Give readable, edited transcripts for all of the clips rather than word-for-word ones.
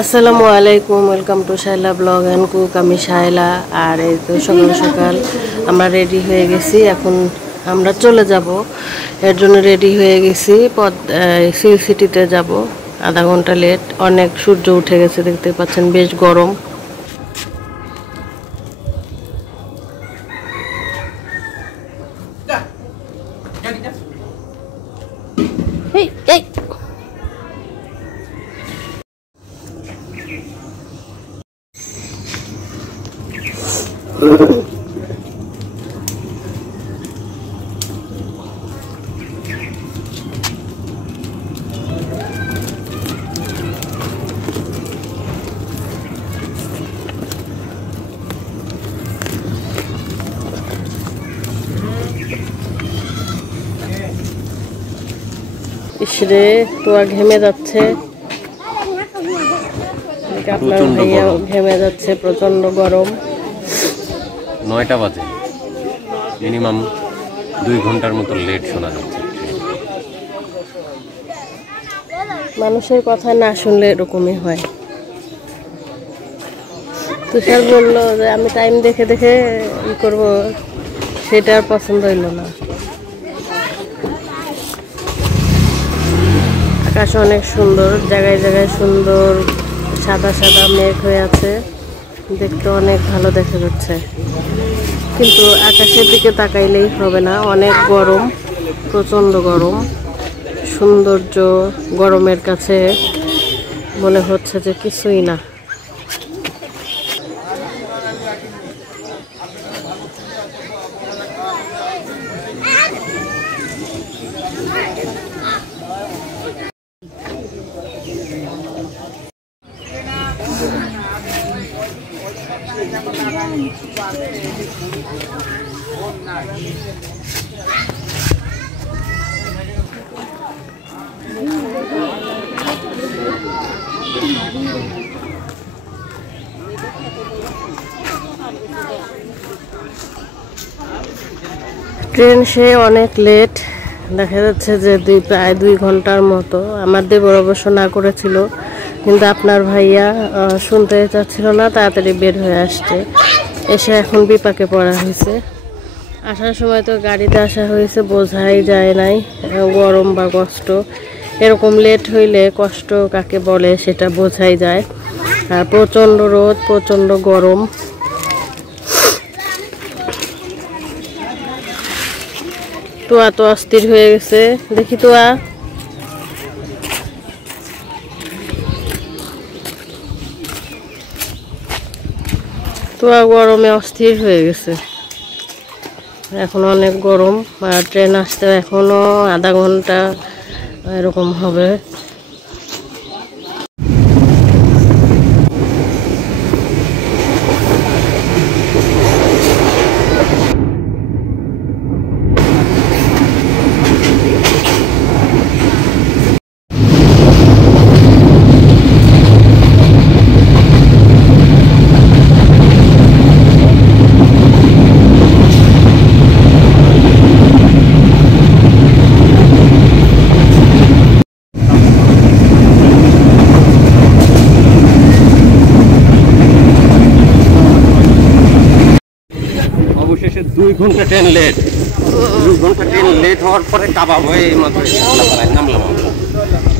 আসসালামু আলাইকুম, welcome to Shaila blog and cook. আমি শাইলা। আর এই তো সকাল সকাল আমরা রেডি হয়ে গেছি। এখন আমরা চলে যাব, এর জন্য রেডি হয়ে গেছি। সিল সিটিতে যাব, আধা ঘন্টা লেট। অনেক সূর্য উঠে গেছে, দেখতে পাচ্ছেন, বেশ গরম। ইসরে তোয়া ঘেমে যাচ্ছে, আপনার ভাইয়া ঘেমে যাচ্ছে, প্রচন্ড গরম। 9টা বাজে, মিনিমাম 2 ঘন্টার মতো লেট শোনা যাচ্ছে। মানুষের কথা না শুনলে এরকমই হয়। তুষার বললো যে আমি টাইম দেখে দেখে ই করবো, সেটা আর পছন্দ হইল না। আকাশ অনেক সুন্দর, জায়গায় জায়গায় সুন্দর সাদা সাদা মেঘ হয়ে আছে, দেখতে অনেক ভালো দেখা যাচ্ছে। কিন্তু আকাশের দিকে তাকাইলেই হবে না, অনেক গরম, প্রচণ্ড গরম। সৌন্দর্য গরমের কাছে মনে হচ্ছে যে কিছুই না। ট্রেন সে অনেক লেট, দেখা যাচ্ছে যে প্রায় 2 ঘন্টার মতো। আমার দেবর অবশ্য না করেছিল, কিন্তু আপনার ভাইয়া শুনতে চাচ্ছিল না, তাড়াতাড়ি বের হয়ে আসছে। এসে এখন বিপাকে পড়া হয়েছে। আসার সময় তো গাড়িতে আসা হয়েছে, বোঝাই যায় নাই গরম বা কষ্ট। এরকম লেট হইলে কষ্ট কাকে বলে সেটা বোঝাই যায়। আর প্রচণ্ড রোদ, প্রচণ্ড গরম। তোয়া তো অস্থির হয়ে গেছে, দেখি তোয়া। তোয়া গরমে অস্থির হয়ে গেছে, এখন অনেক গরম। আর ট্রেন আসতে এখনো আধা ঘন্টা এরকম হবে। অবশেষে 2 ঘন্টা ট্রেন লেট। 2 ঘন্টা ট্রেন লেট হওয়ার পরে কাবাব হয়ে মাত্র নামলাম আমরা।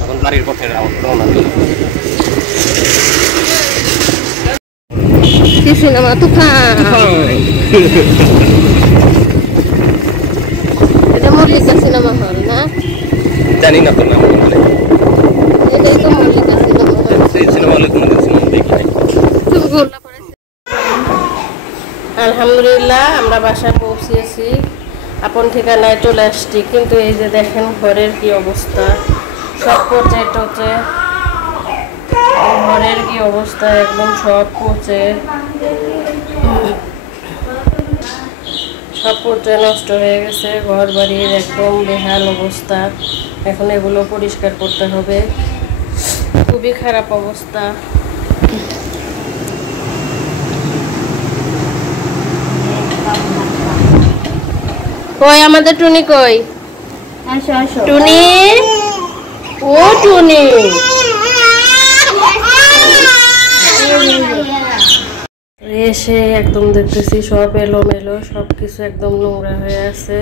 এখন বাড়ির পথে রওনা দিলাম। সিনেমা তুফান, এটা মল্লিকা সিনেমা হল না? জানি না তো নাম, এটাই তো মল্লিকা সিনেমা হল। সেই সিনেমা হলে কোনো সিনেমা দেখি নাই। আলহামদুলিল্লাহ আমরা বাসায় পৌঁছেছি, আপন ঠিকানায় চলে আসছি। কিন্তু এই যে দেখেন ঘরের কি অবস্থা, সব পচে টচে। ঘরের কি অবস্থা, একদম সব পচে, সব পচে নষ্ট হয়ে গেছে। ঘর বাড়ির একদম বেহাল অবস্থা। এখন এগুলো পরিষ্কার করতে হবে, খুবই খারাপ অবস্থা। কই আমাদের টুনি কই? আসো আসো টুনি, ও টুনি। এসে একদম দেখতেছি সব এলোমেলো, সব কিছু একদম নোংরা হয়ে আছে,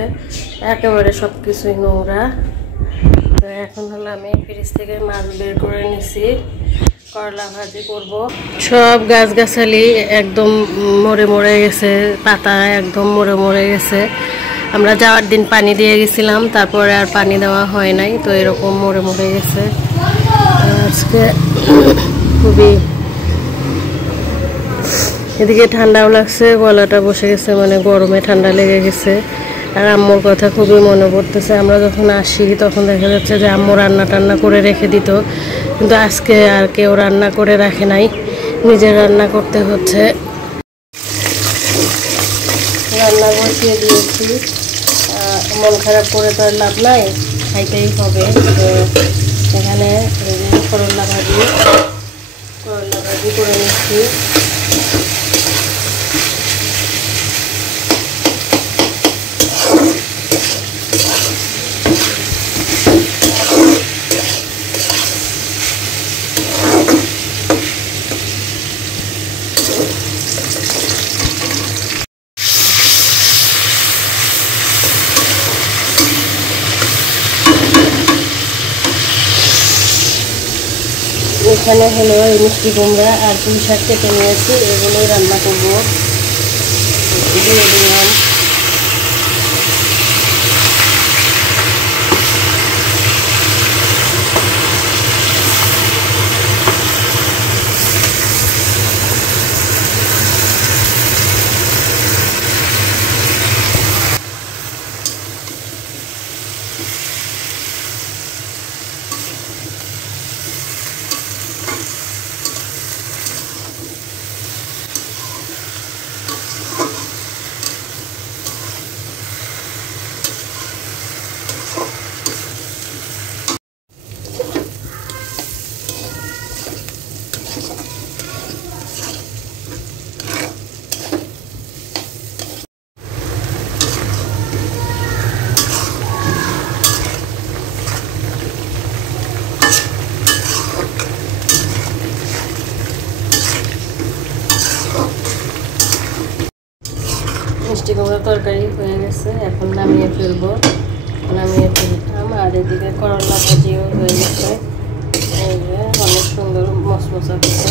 একেবারে সব কিছুই নোংরা। তো এখন হলো আমি ফ্রিজ থেকে মাছ বের করে নিছি, করলা ভাজি করব। সব গাছগাছালি একদম মরে মরে গেছে, পাতা একদম মরে মরে গেছে। আমরা যাওয়ার দিন পানি দিয়ে গেছিলাম, তারপরে আর পানি দেওয়া হয় নাই, তো এরকম মরে মরে গেছে। আজকে খুবই এদিকে ঠান্ডাও লাগছে, গলাটা বসে গেছে, মানে গরমে ঠান্ডা লেগে গেছে। আর আম্মুর কথা খুবই মনে পড়তেছে। আমরা যখন আসি তখন দেখা যাচ্ছে যে আম্মু রান্না টান্না করে রেখে দিত, কিন্তু আজকে আর কেউ রান্না করে রাখে নাই, নিজের রান্না করতে হচ্ছে। রান্না বসিয়ে দিয়েছি, মন খারাপ করে তো আর লাভ নাই, খাইতেই হবে। তো এখানে করলা ভাজি করে নিচ্ছি। এখানে হলো এই মিষ্টি কুমড়া আর পুঁই শাক কেটে নিয়েছি, এগুলোই রান্না করবো। দিয়ে দিলাম মিষ্টি কুমড়ার তরকারি হয়ে গেছে, এখন নামিয়ে ফেলবো। নামিয়ে ফেলতাম। আর এদিকে করলা ভাজিও হয়ে গেছে, এই যে অনেক সুন্দর মশমশা হচ্ছে।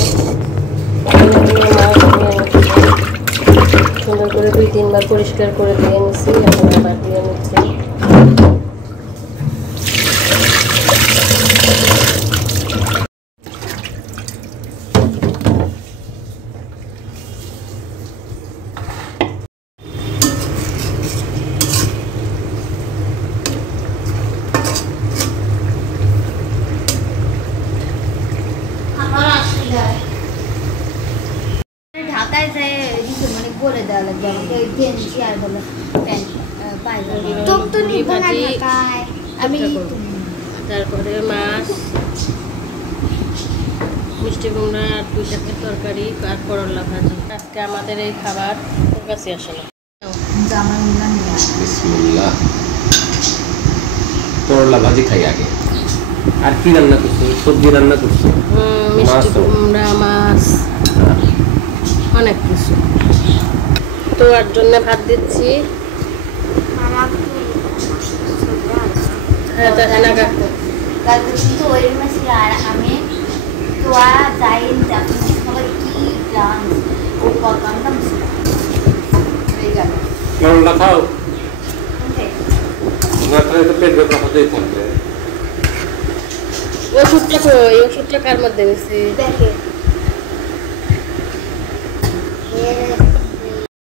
সুন্দর করে 2-3 বার পরিষ্কার করে দিয়ে নিচ্ছি, এখন আবার দিয়ে নিচ্ছি। ঢাকায় যায় মানে বলে দেওয়া লাগবে আমাকে, গেঞ্জি আর বলে প্যান্ট পায়জামা। তো নিব না ঢাকায় আমি। তারপরে মাছ, মিষ্টি কুমড়া আর পুঁই শাকের তরকারি আর করলা ভাজি। আজকে আমাদের এই খাবার ওর কাছে আসে না। বিসমিল্লাহ। করলা ভাজি খাই আগে। আর কি রান্না করছো? সবজি রান্না করছো? মিষ্টি কুমড়া, মাছ, অনেক কিছু। তো আর জন্য ভাত দিচ্ছি। হ্যাঁ তো হ্যাঁ না কিন্তু ওই রুমে ছিল আর আমি তো যাই সবাই কি প্ল্যান ও কামটা হয়ে গেল। করলা খাও না, তাহলে তো পেট ব্যথা হতেই থাকবে। ওষুধটা কই? ওষুধটা কার মধ্যে গেছে?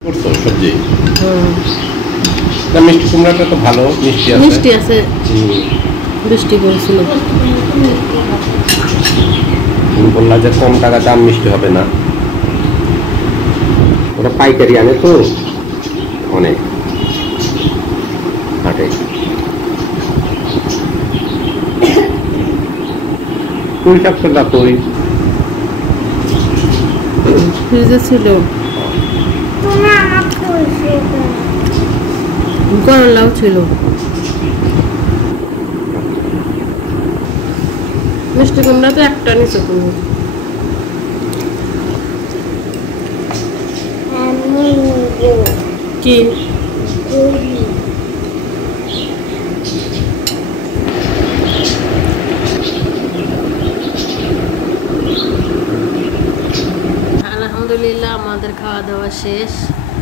করছো সবজি? না, মিষ্টি কুমড়াটা তো ভালো, মিষ্টি আছে। মিষ্টি আছে, বৃষ্টি পড়ছিল। তুমি বললা যে কম টাকা দাম, মিষ্টি হবে না। ওরা পাইকারি আনে তো অনেক হাটে। পুঁই শাক তো রাখোই, ফ্রিজে ছিল। করলাও ছিল। মিষ্টি কুমড়া তো একটা নিচে তুমি। কি আলহামদুলিল্লাহ আমাদের খাওয়া দাওয়া শেষ।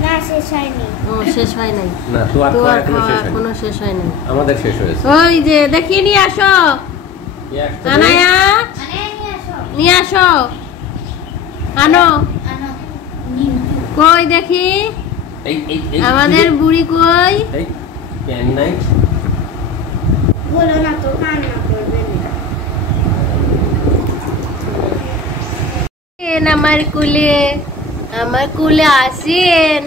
না শেষ হয়নি। ও শেষ হয় নাই? না তো আর তোমার এখনো খাওয়া শেষ হয়নি। এখনো শেষ হয় নাই। আমাদের শেষ হয়েছে। ওই যে দেখিয়ে নিয়ে আসো আনায়া, নিয়ে আসো আনো। কই দেখি এই এই এই আমাদের বুড়ি কই? এই পেন নাই। বলো না তো কান্না করবে না। আমার কুলে আসেন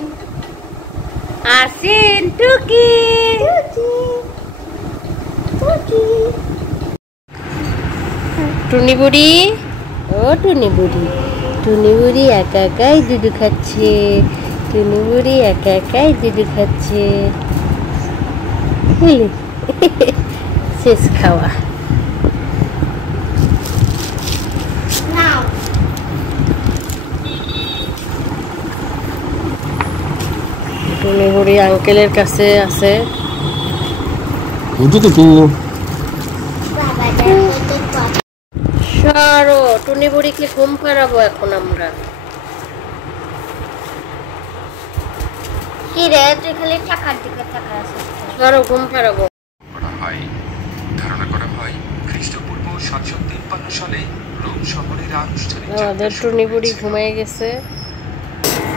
আসেন টুকি। টুনি বুড়ি, ও টুনি বুড়ি একা একাই দুধ খাচ্ছে। টুনি বুড়ি একা একাই দুধ খাচ্ছে। বুঝলি? শেষ খাওয়া। টুনি বুড়ি আঙ্কেলের কাছে আছে। সরো, টুনি বুড়িকে ঘুম পাড়াবো এখন আমরা। কি রে তুই খালি টাকার দিকে তাকায় আছিস। সরো, ঘুম পাড়াবো। ধারণা করা হয় খ্রিস্টপূর্ব 753 সালে রোম শহরের আনুষ্ঠানিক আমাদের টুনি বুড়ি ঘুমিয়ে গেছে।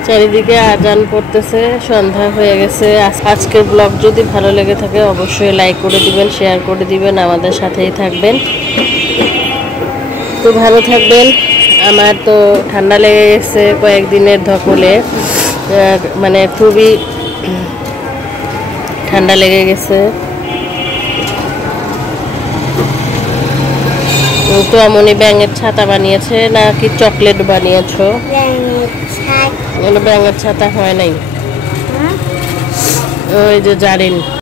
চারিদিকে আজান পড়তেছে, সন্ধ্যা হয়ে গেছে। আজকের ব্লগ যদি ভালো লেগে থাকে অবশ্যই লাইক করে দিবেন, শেয়ার করে দিবেন, আমাদের সাথেই থাকবেন। তো ভালো থাকবেন। আমার তো ঠান্ডা লেগে গেছে কয়েকদিনের ধকলে, মানে খুবই ঠান্ডা লেগে গেছে। তো আমনি ব্যাঙের ছাতা বানিয়েছে নাকি চকলেট বানিয়েছো? ব্যাঙের ছাতা হয় নাই, ওই যে জারিন।